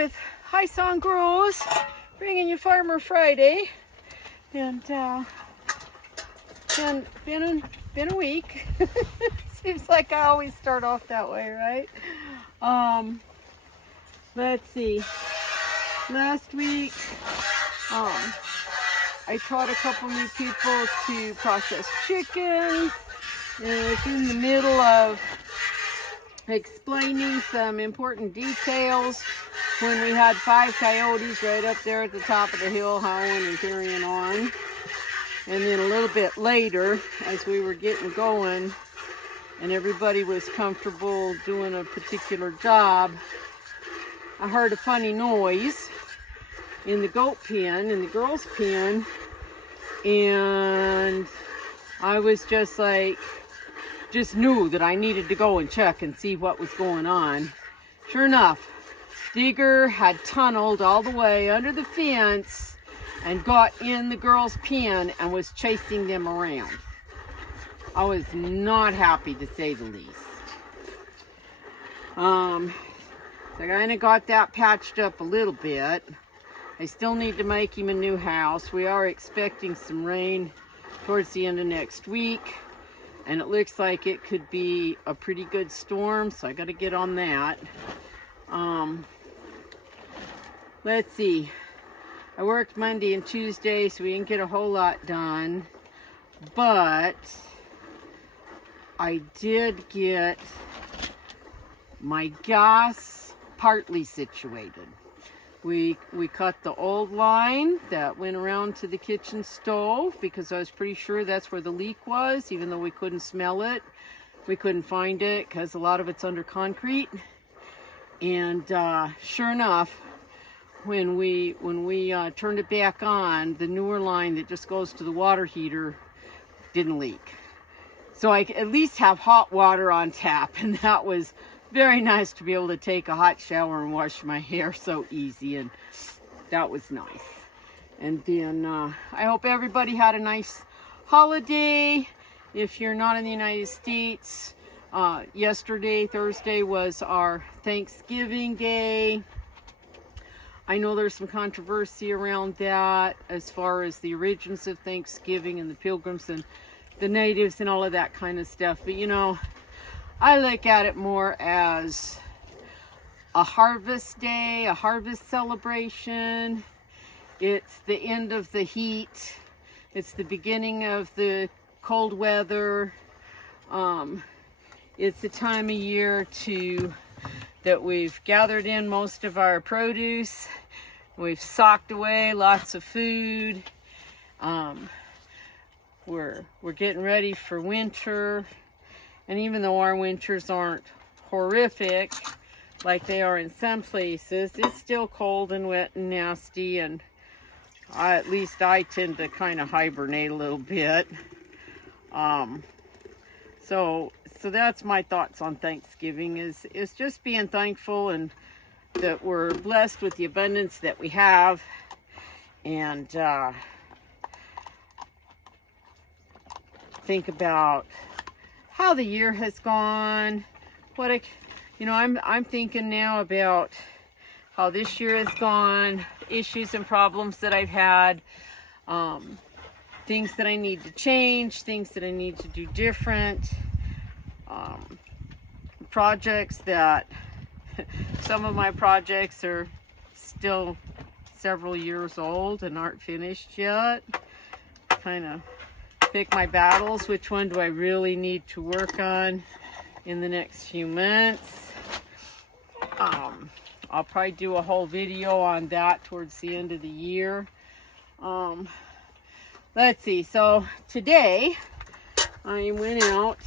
with High Song Grows, bringing you Farmer Friday, and been a week. Seems like I always start off that way, right? Let's see. Last week, I taught a couple new people to process chickens, and I was in the middle of explaining some important details when we had 5 coyotes right up there at the top of the hill howling and carrying on. And then a little bit later, as we were getting going and everybody was comfortable doing a particular job, I heard a funny noise in the goat pen, in the girls' pen, and I was just like, just knew that I needed to go and check and see what was going on. Sure enough, Digger had tunneled all the way under the fence and got in the girls' pen and was chasing them around. I was not happy, to say the least. I kind of got that patched up a little bit. I still need to make him a new house. We are expecting some rain towards the end of next week, and it looks like it could be a pretty good storm, so I got to get on that. Let's see. I worked Monday and Tuesday, so we didn't get a whole lot done, but I did get my gas partly situated. We cut the old line that went around to the kitchen stove because I was pretty sure that's where the leak was, even though we couldn't smell it. We couldn't find it because a lot of it's under concrete. And sure enough, when we turned it back on, the newer line that just goes to the water heater didn't leak. So I at least have hot water on tap, and that was very nice to be able to take a hot shower and wash my hair so easy, and that was nice. And then I hope everybody had a nice holiday. If you're not in the United States, yesterday, Thursday, was our Thanksgiving Day. I know there's some controversy around that as far as the origins of Thanksgiving and the Pilgrims and the natives and all of that kind of stuff, but you know, I look at it more as a harvest day, a harvest celebration. It's the end of the heat. It's the beginning of the cold weather. It's the time of year that we've gathered in most of our produce. We've socked away lots of food. We're getting ready for winter. And even though our winters aren't horrific like they are in some places, it's still cold and wet and nasty, and at least I tend to kind of hibernate a little bit. So that's my thoughts on Thanksgiving, is just being thankful and that we're blessed with the abundance that we have, and think about how the year has gone. I'm thinking now about how this year has gone, issues and problems that I've had, things that I need to change, things that I need to do different, projects that some of my projects are still several years old and aren't finished yet. Kind of pick my battles. Which one do I really need to work on in the next few months? I'll probably do a whole video on that towards the end of the year. Let's see. So today I went out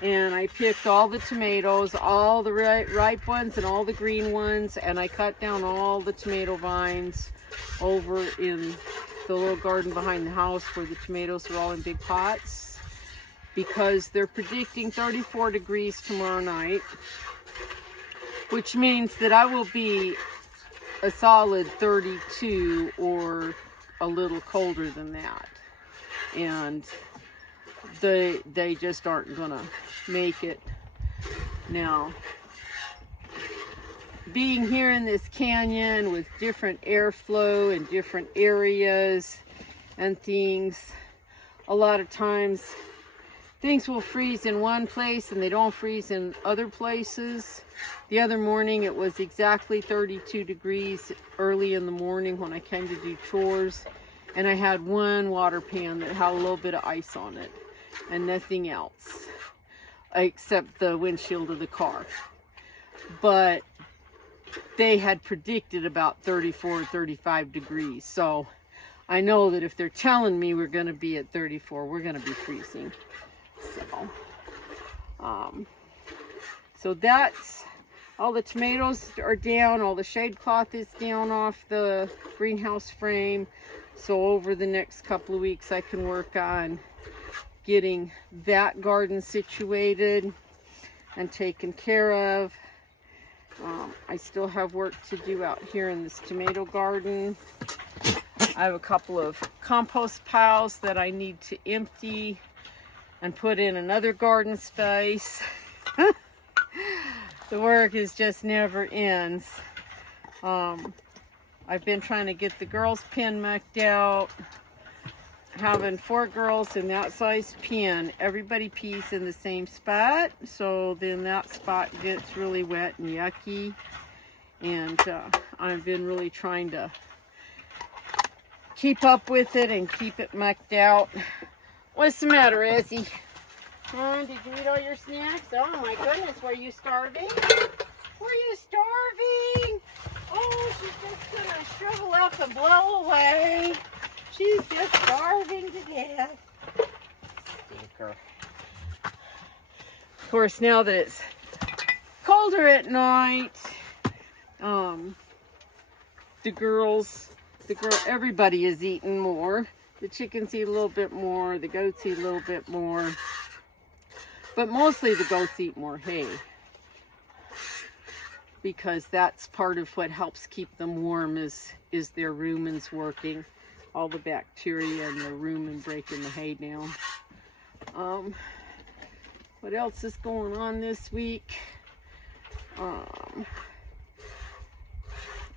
and I picked all the tomatoes, all the ripe ones and all the green ones, and I cut down all the tomato vines over in the little garden behind the house where the tomatoes are all in big pots, because they're predicting 34 degrees tomorrow night, which means that I will be a solid 32 or a little colder than that, and they just aren't gonna make it. Now, being here in this canyon with different airflow in different areas and things, a lot of times things will freeze in one place and they don't freeze in other places. The other morning it was exactly 32 degrees early in the morning when I came to do chores, and I had one water pan that had a little bit of ice on it and nothing else except the windshield of the car. But they had predicted about 34 or 35 degrees, so I know that if they're telling me we're going to be at 34, we're going to be freezing. So that's all. The tomatoes are down, all the shade cloth is down off the greenhouse frame. So over the next couple of weeks I can work on getting that garden situated and taken care of. I still have work to do out here in this tomato garden. I have a couple of compost piles that I need to empty and put in another garden space. The work is just never ends. I've been trying to get the girls' pen mucked out. Having 4 girls in that size pen, everybody pees in the same spot, so then that spot gets really wet and yucky. And I've been really trying to keep up with it and keep it mucked out. What's the matter, Ezzy? Did you eat all your snacks? Oh my goodness, were you starving? Were you starving? Oh, she's just gonna shrivel up and blow away. She's just starving to death. Stinker. Of course, now that it's colder at night, everybody is eating more. The chickens eat a little bit more, the goats eat a little bit more, but mostly the goats eat more hay, because that's part of what helps keep them warm is their rumens working, all the bacteria in their rumen breaking the hay down. What else is going on this week?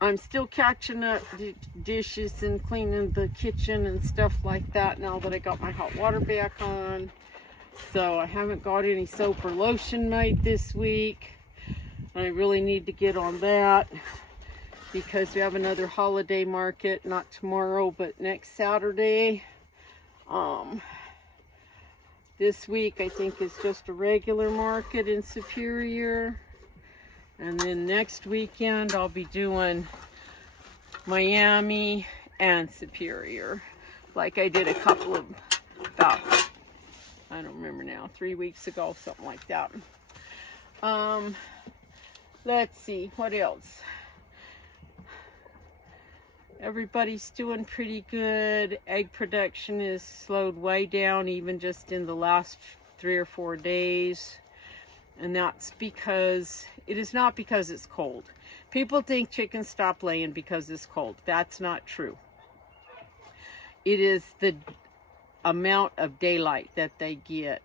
I'm still catching up dishes and cleaning the kitchen and stuff like that now that I got my hot water back on. So I haven't got any soap or lotion made this week. I really need to get on that because we have another holiday market, not tomorrow, but next Saturday. This week I think is just a regular market in Superior. And then next weekend I'll be doing Miami and Superior, like I did a couple of, about, I don't remember now, 3 weeks ago, something like that. Let's see, what else? Everybody's doing pretty good. Egg production is slowed way down, even just in the last 3 or 4 days. And that's because, it is not because it's cold. People think chickens stop laying because it's cold. That's not true. It is the amount of daylight that they get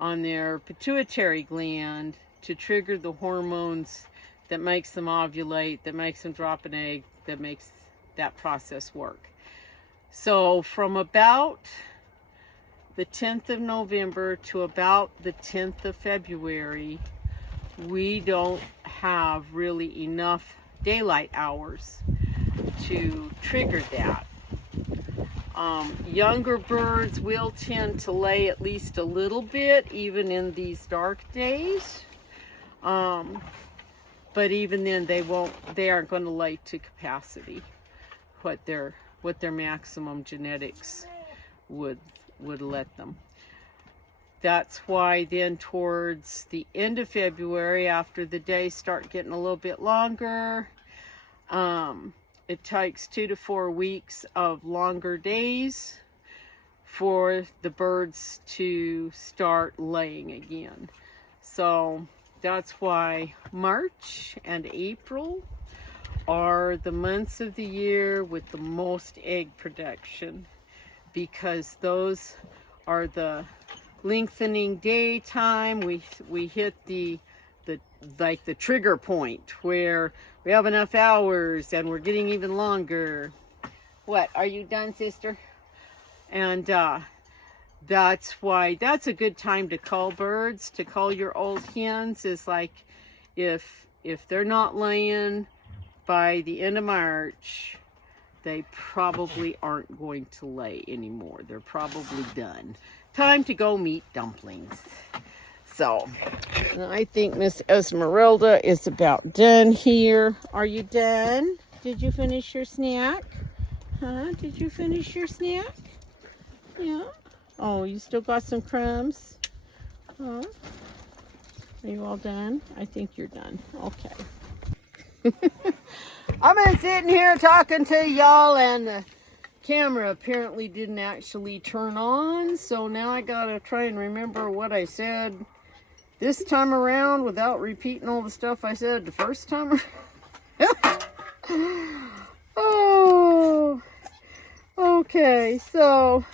on their pituitary gland to trigger the hormones that makes them ovulate, that makes them drop an egg, that makes that process work. So from about the 10th of November to about the 10th of February, we don't have really enough daylight hours to trigger that. Younger birds will tend to lay at least a little bit, even in these dark days. But even then, they aren't going to lay to capacity, what their maximum genetics would let them. That's why then towards the end of February, after the days start getting a little bit longer, it takes 2 to 4 weeks of longer days for the birds to start laying again. So that's why March and April are the months of the year with the most egg production, because those are the lengthening daytime. We hit the the trigger point where we have enough hours and we're getting even longer. What, are you done, sister? And that's why that's a good time to call birds, to call your old hens, is like if they're not laying by the end of March, they probably aren't going to lay anymore. They're probably done. Time to go meet dumplings. So, I think Miss Esmeralda is about done here. Are you done? Did you finish your snack? Huh? Did you finish your snack? Yeah. Oh, you still got some crumbs? Huh? Are you all done? I think you're done. Okay. I've been sitting here talking to y'all, and the camera apparently didn't actually turn on, so now I gotta try and remember what I said this time around without repeating all the stuff I said the first time. Oh, okay, so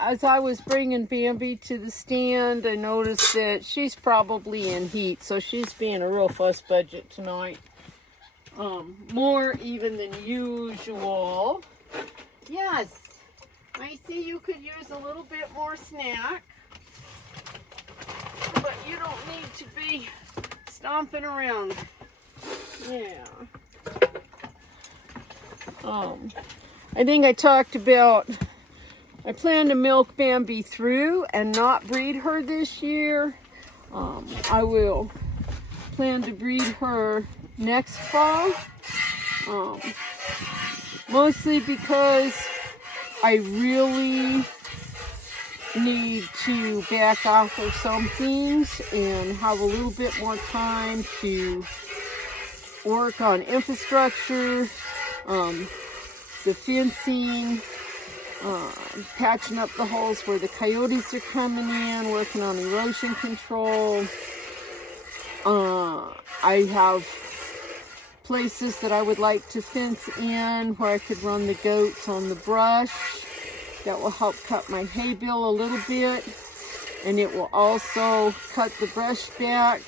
as I was bringing Bambi to the stand, I noticed that she's probably in heat, so she's being a real fuss budget tonight. More even than usual. Yes, I see you could use a little bit more snack, but you don't need to be stomping around. Yeah. I think I talked about, I plan to milk Bambi through and not breed her this year. I will plan to breed her next fall. Mostly because I really need to back off of some things and have a little bit more time to work on infrastructure, the fencing, patching up the holes where the coyotes are coming in, working on erosion control. I have places that I would like to fence in where I could run the goats on the brush. That will help cut my hay bill a little bit, and it will also cut the brush back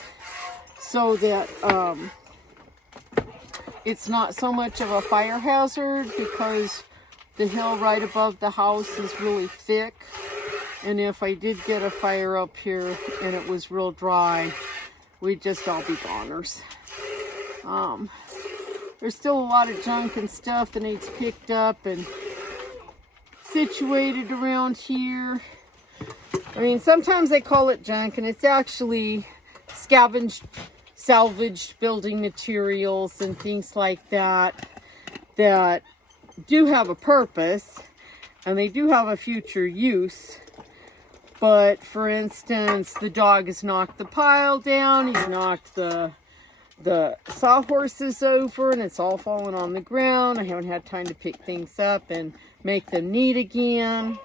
so that it's not so much of a fire hazard, because the hill right above the house is really thick, and if I did get a fire up here and it was real dry, we'd just all be goners. There's still a lot of junk and stuff that needs picked up and situated around here. I mean, sometimes they call it junk, and it's actually salvaged building materials and things like that that do have a purpose, and they do have a future use. But for instance, the dog has knocked the pile down, he's knocked the sawhorses over, and it's all fallen on the ground. I haven't had time to pick things up and make them neat again.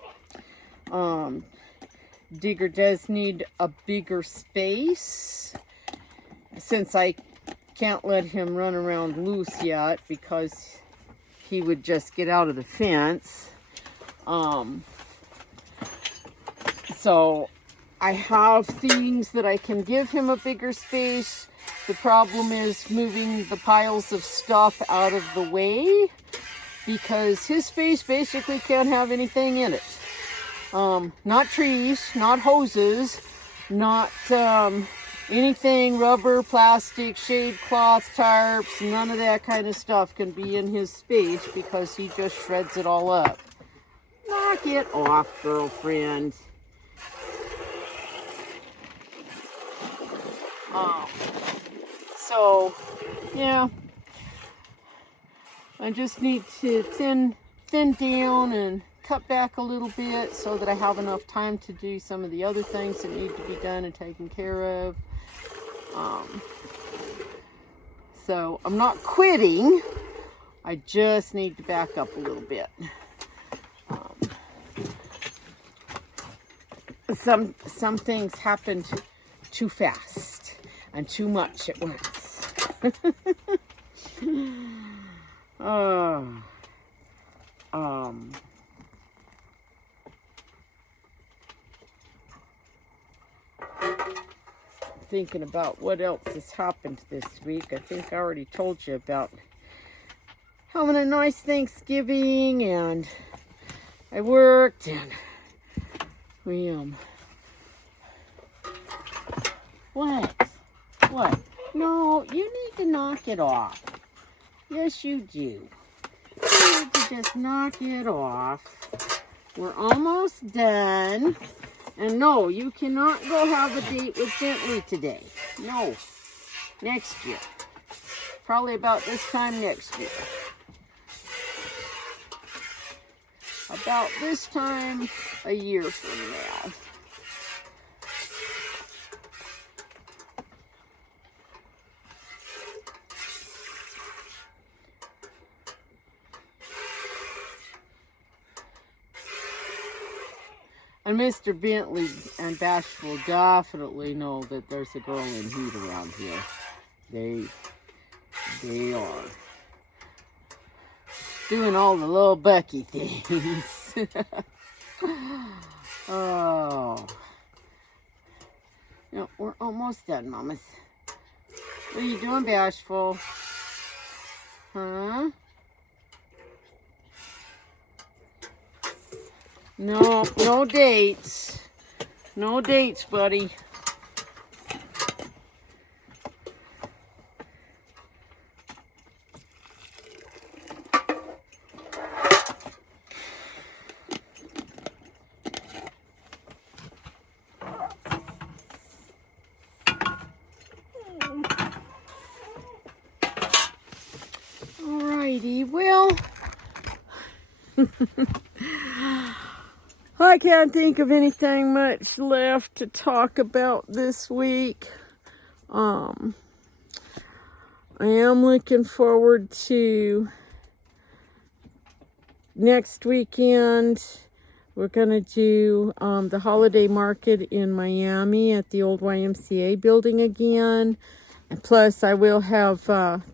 Digger does need a bigger space, since I can't let him run around loose yet because he would just get out of the fence. So I have things that I can give him a bigger space. The problem is moving the piles of stuff out of the way, because his space basically can't have anything in it. Not trees, not hoses, not anything rubber, plastic, shade cloth, tarps, none of that kind of stuff can be in his space because he just shreds it all up. Knock it off, girlfriend. So, yeah, I just need to thin down and cut back a little bit so that I have enough time to do some of the other things that need to be done and taken care of. So I'm not quitting, I just need to back up a little bit. Some things happened too fast and too much at once. thinking about what else has happened this week. I think I already told you about having a nice Thanksgiving, and I worked, and we, What? No, you need to knock it off. Yes, you do. You need to just knock it off. We're almost done. And no, you cannot go have a date with Bentley today. No. Next year. Probably about this time next year. About this time a year from now. And Mr. Bentley and Bashful definitely know that there's a girl in heat around here. They are doing all the little Bucky things. Oh. No, we're almost done, mamas. What are you doing, Bashful? Huh? No dates. No dates, buddy. Alrighty, well. I can't think of anything much left to talk about this week. I am looking forward to next weekend. We're going to do the holiday market in Miami at the old YMCA building again. And plus, I will have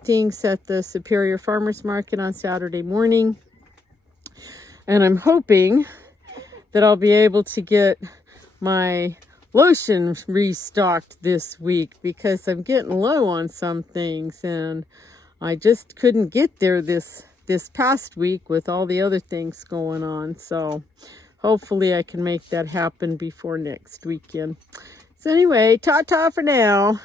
things at the Superior Farmers Market on Saturday morning. And I'm hoping that I'll be able to get my lotion restocked this week, because I'm getting low on some things, and I just couldn't get there this past week with all the other things going on. So hopefully I can make that happen before next weekend. So anyway, ta-ta for now.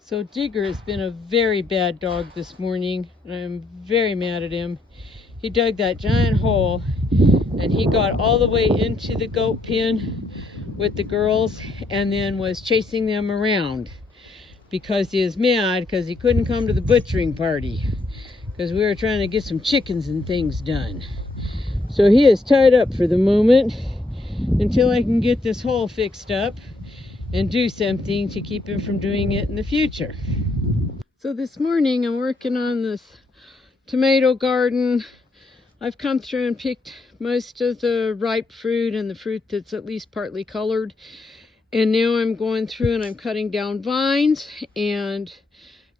So Digger has been a very bad dog this morning, and I'm very mad at him. He dug that giant hole, and he got all the way into the goat pen with the girls and then was chasing them around because he is mad because he couldn't come to the butchering party because we were trying to get some chickens and things done. So he is tied up for the moment until I can get this hole fixed up and do something to keep him from doing it in the future. So this morning I'm working on this tomato garden. I've come through and picked most of the ripe fruit and the fruit that's at least partly colored. And now I'm going through and I'm cutting down vines and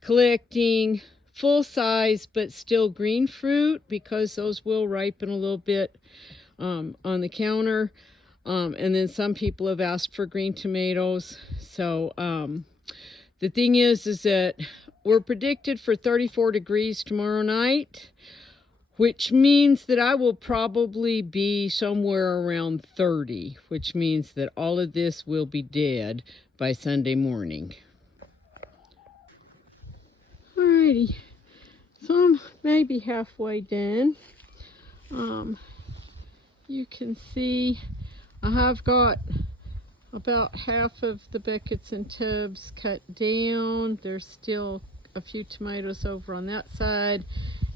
collecting full size but still green fruit, because those will ripen a little bit on the counter. And then some people have asked for green tomatoes. So the thing is that we're predicted for 34 degrees tomorrow night, which means that I will probably be somewhere around 30, which means that all of this will be dead by Sunday morning. Alrighty, so I'm maybe halfway done. You can see I have got about half of the buckets and tubs cut down. There's still a few tomatoes over on that side.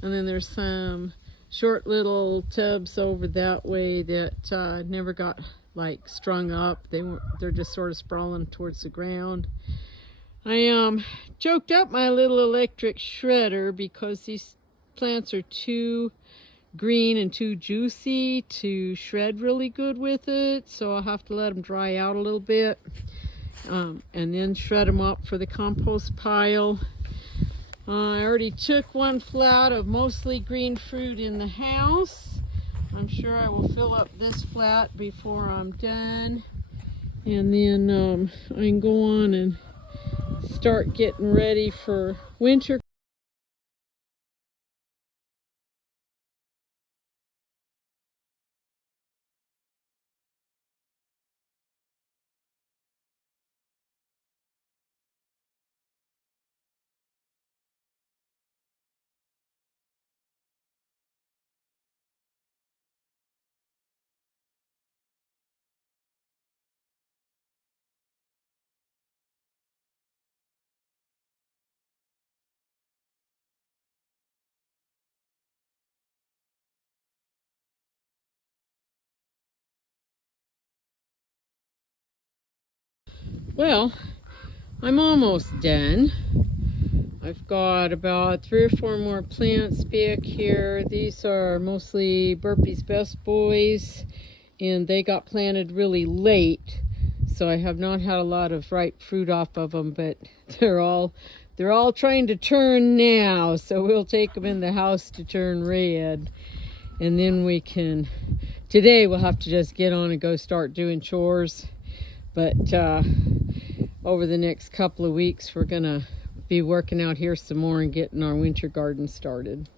And then there's some short little tubs over that way that never got like strung up. They're just sort of sprawling towards the ground. I choked up my little electric shredder because these plants are too green and too juicy to shred really good with it. So I'll have to let them dry out a little bit and then shred them up for the compost pile. I already took one flat of mostly green fruit in the house. I'm sure I will fill up this flat before I'm done. And then I can go on and start getting ready for winter. Well, I'm almost done. I've got about 3 or 4 more plants back here. These are mostly Burpee's Best Boys, and they got planted really late, so I have not had a lot of ripe fruit off of them, but they're all trying to turn now, so we'll take them in the house to turn red, and then we can, today we'll have to just get on and go start doing chores, but over the next couple of weeks we're gonna be working out here some more and getting our winter garden started.